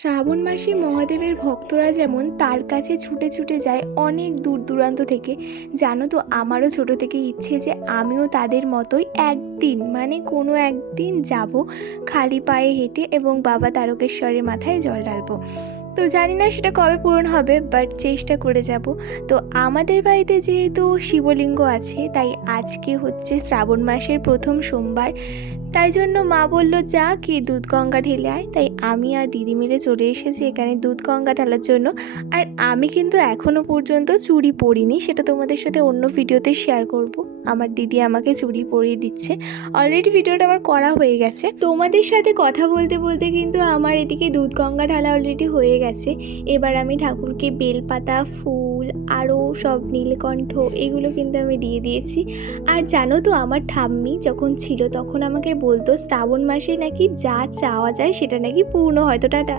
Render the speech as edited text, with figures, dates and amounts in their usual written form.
শ্রাবণ মাসে মহাদেবের ভক্তরা যেমন তার কাছে ছুটে ছুটে যায় অনেক দূর দূরান্ত থেকে। জানো তো, আমারও ছোটো থেকে ইচ্ছে যে আমিও তাদের মতোই একদিন মানে কোনো একদিন যাব খালি পায়ে হেঁটে এবং বাবা তারকেশ্বরের মাথায় জল ঢালবো। তো জানি না সেটা কবে পূরণ হবে, বাট চেষ্টা করে যাব। তো আমাদের বাড়িতে যেহেতু শিবলিঙ্গ আছে, তাই আজকে হচ্ছে শ্রাবণ মাসের প্রথম সোমবার। তাই জন্য মা বলল যা কি দুধ গঙ্গা ঢেলে আয়। তাই আমি আর দিদি মিলে চলে এসেছি এখানে দুধ গঙ্গা ঢালার জন্য। আর আমি কিন্তু এখনও পর্যন্ত চুড়ি পরিনি, সেটা তোমাদের সাথে অন্য ভিডিওতে শেয়ার করব। আমার দিদি আমাকে চুড়ি পরিয়ে দিচ্ছে। অলরেডি ভিডিওটা আমার করা হয়ে গেছে। তোমাদের সাথে কথা বলতে বলতে কিন্তু আমার এদিকে দুধ গঙ্গা ঢালা অলরেডি হয়ে গেছে। এবার আমি ঠাকুরকে বেলপাতা, ফুল, আরও সব নীলকণ্ঠ এগুলো কিন্তু আমি দিয়ে দিয়েছি। আর জানো তো, আমার ঠাম্মি যখন ছিল তখন আমাকে বলতো শ্রাবণ মাসে নাকি যা চাওয়া যায় সেটা নাকি পূর্ণ হয়। তো টাটা।